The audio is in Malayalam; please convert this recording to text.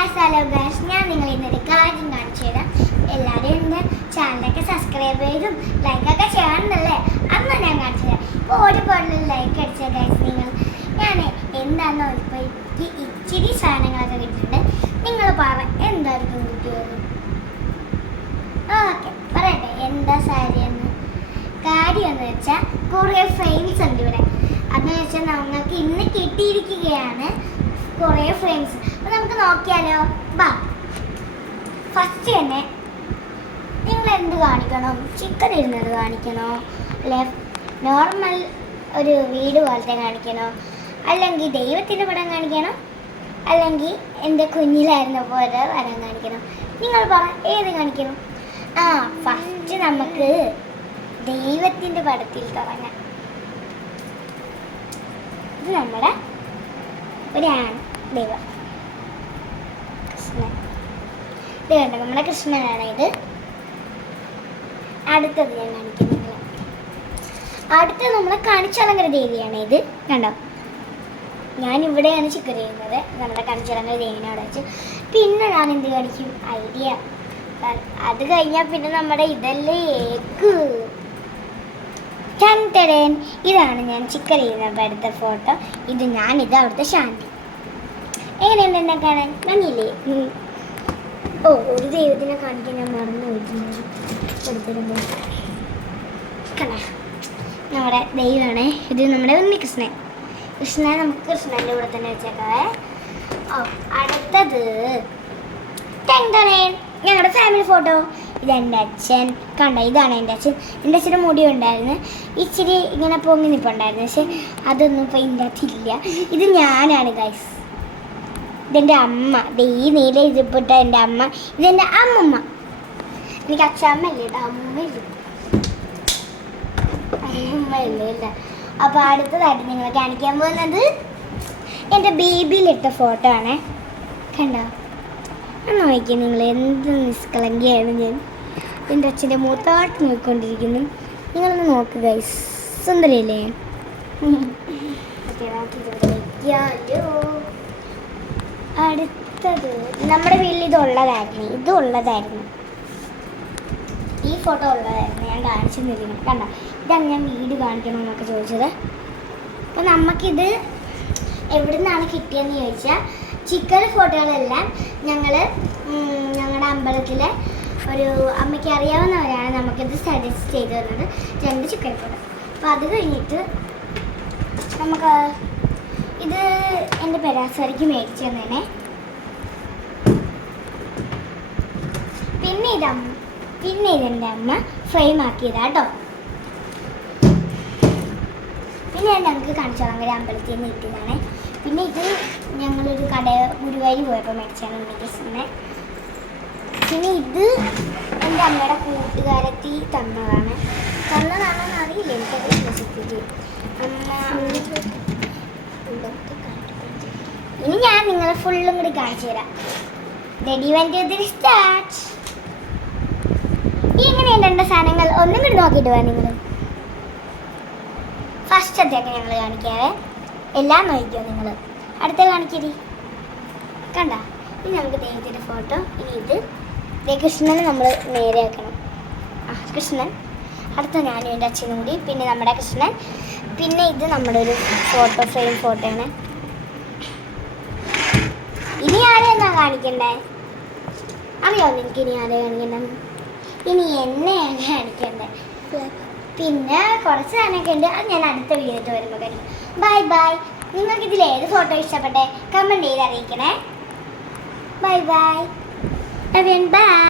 ഗായ്സ്, ഹലോ ഗായ്സ്, ഞാൻ നിങ്ങളെ ഇന്നൊരു കാര്യം കാണിച്ചു തരാം. എല്ലാവരും എൻ്റെ ചാനലൊക്കെ സബ്സ്ക്രൈബ് ചെയ്തും ലൈക്കൊക്കെ ചെയ്യണമെന്നല്ലേ അന്ന് ഞാൻ കാണിച്ചു തരാം. ഇപ്പോൾ ഒരുപാട് ലൈക്ക് അടിച്ച ഗായ്സ് നിങ്ങൾ. ഞാൻ എന്താണെന്നോ ഇപ്പോൾ എനിക്ക് ഇച്ചിരി സാധനങ്ങളൊക്കെ കിട്ടിയിട്ടുണ്ട്. നിങ്ങൾ പറ എന്തായിരിക്കും കിട്ടിയത്? ഓക്കെ, പറയട്ടെ എന്താ സാരിയെന്ന്. കാര്യമെന്ന് വെച്ചാൽ കുറേ ഫ്രെയിംസ് ഉണ്ട് ഇവിടെ. അതെന്ന് വെച്ചാൽ നമുക്ക് ഇന്ന് കിട്ടിയിരിക്കുകയാണ് കുറേ ഫ്രെയിംസ്. അപ്പോൾ നമുക്ക് നോക്കിയാലോ? ബാ, ഫസ്റ്റ് തന്നെ നിങ്ങൾ എന്ത് കാണിക്കണം? ചിക്കൻ ഇരുന്നത് കാണിക്കണോ, അല്ലെ നോർമൽ ഒരു വീട് പോലത്തെ കാണിക്കണോ, അല്ലെങ്കിൽ ദൈവത്തിൻ്റെ പടം കാണിക്കണം, അല്ലെങ്കിൽ എൻ്റെ കുഞ്ഞിലായിരുന്ന പോലെ വരാൻ കാണിക്കണം? നിങ്ങൾ പറ, ഏത് കാണിക്കണം? ഫസ്റ്റ് നമുക്ക് ദൈവത്തിൻ്റെ പടത്തിൽ തുടങ്ങാം. ഇത് നമ്മുടെ ഒരാണ് ദൈവം, കൃഷ്ണൻ. ഇത് കണ്ടോ, നമ്മുടെ കൃഷ്ണനാണ് ഇത്. അടുത്തത് ഞാൻ കാണിക്കുന്നത്, അടുത്തത് നമ്മളെ കാണിച്ചളങ്കര ദേവിയാണ് ഇത്. കണ്ടോ, ഞാനിവിടെയാണ് ചിക്കൻ ചെയ്യുന്നത്, നമ്മുടെ കാണിച്ചളങ്കര ദേവിനോട് വെച്ച്. പിന്നെ ഞാൻ എന്ത് കാണിക്കും? ഐഡിയ. അത് കഴിഞ്ഞാൽ പിന്നെ നമ്മുടെ ഇതല്ലേ ഏക്ക്. ഇതാണ് ഞാൻ ചിക്കൻ ചെയ്യുന്ന അടുത്ത ഫോട്ടോ. ഇത് ഞാനിത് അവിടുത്തെ ശാന്തി. എങ്ങനെയുണ്ട് എന്നെ കാണാൻ? ഭംഗിയില്ലേ? ഒരു ദൈവത്തിനെ കാണിക്കാൻ ഞാൻ മറന്നു പോയിട്ടുണ്ട്. നമ്മുടെ ദൈവമാണ് ഇത്, നമ്മുടെ ഉണ്ണികൃഷ്ണൻ. കൃഷ്ണനെ നമുക്ക് കൃഷ്ണൻ്റെ കൂടെ തന്നെ വെച്ചേക്കാവേ. അടുത്തത് ഞങ്ങളുടെ ഫാമിലി ഫോട്ടോ. ഇതെൻ്റെ അച്ഛൻ. കണ്ടോ, ഇതാണ് എൻ്റെ അച്ഛൻ. എൻ്റെ അച്ഛൻ്റെ മുടി ഉണ്ടായിരുന്നു, ഇച്ചിരി ഇങ്ങനെ പൊങ്ങി നിൽപ്പുണ്ടായിരുന്നു, പക്ഷെ അതൊന്നും ഇപ്പോൾ ഇതിൻ്റെ അകത്തില്ല. ഇത് ഞാനാണ് ഗൈസ്. ഇതെൻ്റെ അമ്മ. ഈ നീല ഇതിൽപ്പെട്ട എൻ്റെ അമ്മ. ഇതെൻ്റെ അമ്മമ്മ. എനിക്ക് അച്ഛമ്മല്ലേ കേട്ടോ, അമ്മയില്ല, അമ്മയില്ല ഇല്ല. അപ്പോൾ അടുത്തതായിട്ട് നിങ്ങളെ കാണിക്കാൻ പോകുന്നത് എൻ്റെ ബേബിയിലിട്ട ഫോട്ടോ ആണ്. കണ്ടോ, ഒന്ന് നോക്കിയാൽ നിങ്ങൾ, എന്ത് നിഷ്കളങ്കിയാണ് ഞാൻ. എൻ്റെ അച്ഛൻ്റെ മൂത്താട്ട് നോക്കിക്കൊണ്ടിരിക്കുന്നു. നിങ്ങളൊന്ന് നോക്കുക ഗൈസ്, സുന്ദരിയല്ലേ? അടുത്തത് നമ്മുടെ വീട്ടിൽ ഇതുള്ളതായിരുന്നു. ഈ ഫോട്ടോ ഉള്ളതായിരുന്നു, ഞാൻ കാണിച്ചു തന്നിരിക്കണം. കണ്ടോ, ഇതാണ് ഞാൻ വീട് കാണിക്കണമെന്നൊക്കെ ചോദിച്ചത്. അപ്പം നമുക്കിത് എവിടെ നിന്നാണ് കിട്ടിയതെന്ന് ചോദിച്ചാൽ, ചിക്കൻ ഫോട്ടോകളെല്ലാം ഞങ്ങളുടെ അമ്പലത്തിലെ ഒരു അമ്മയ്ക്ക് അറിയാവുന്നവരാണ് നമുക്കിത് സജസ്റ്റ് ചെയ്ത് തന്നത്, 2 ചിക്കൻ ഫോട്ടോ. അപ്പോൾ അത് കഴിഞ്ഞിട്ട് നമുക്ക് ഇത് എൻ്റെ പെരാസരിക്ക് മേടിച്ചു തന്നേനെ. പിന്നെ ഇതെൻ്റെ അമ്മ ഫ്രെയിം ആക്കിയതാട്ടോ. പിന്നെ ഞങ്ങൾക്ക് കാണിച്ചളങ്കര അമ്പലത്തിൽ നിന്ന് കിട്ടിയതാണ്. പിന്നെ ഇത് ഞങ്ങളൊരു ഗുരുവായൂർ പോയപ്പോൾ മേടിച്ചാണ് ഉണ്ണികൃഷ്ണനെ. പിന്നെ ഇത് എൻ്റെ അമ്മയുടെ കൂട്ടുകാരത്തി തന്നതാണെന്ന് അറിയില്ല, എനിക്കത് വിശ്വസിച്ചിട്ട്. ഇനി ഞാൻ നിങ്ങളെ ഫുള്ളും കൂടി കാണിച്ചു തരാം. Ready, 1 2 3 start. എങ്ങനെയുണ്ട് എൻ്റെ സാധനങ്ങൾ? ഒന്നും കൂടി നോക്കിയിട്ട് പോവാ നിങ്ങൾ. ഫസ്റ്റത്തെയൊക്കെ ഞങ്ങൾ കാണിക്കാവേ, എല്ലാം നോക്കിയോ നിങ്ങൾ. അടുത്ത കാണിക്കരി. കണ്ട, ഇനി നമുക്ക് ദൈവത്തിൻ്റെ ഫോട്ടോ. ഇനി ഇത് കൃഷ്ണനെ നമ്മൾ നേരെ ആക്കണം. കൃഷ്ണൻ. അടുത്ത ഞാനും എൻ്റെ അച്ഛനും കൂടി. പിന്നെ നമ്മുടെ കൃഷ്ണൻ. പിന്നെ ഇത് നമ്മുടെ ഒരു ഫ്രെയിം ഫോട്ടോയാണ്. ഇനി ആരെയെന്നാ കാണിക്കണ്ടേ? അറിയാമോ എനിക്ക് ഇനി ആരെ കാണിക്കണം? ഇനി എന്നെയാണ് കാണിക്കണ്ടേ. പിന്നെ കുറച്ച് സാധനമൊക്കെ ഉണ്ട്, അത് ഞാൻ അടുത്ത വീഡിയോയിൽ വരുമ്പോൾ കാണിക്കും. ബൈ. നിങ്ങൾക്ക് ഇതിൽ ഏത് ഫോട്ടോ ഇഷ്ടപ്പെട്ടെ കമൻറ്റ് ചെയ്ത് അറിയിക്കണേ. ബൈ.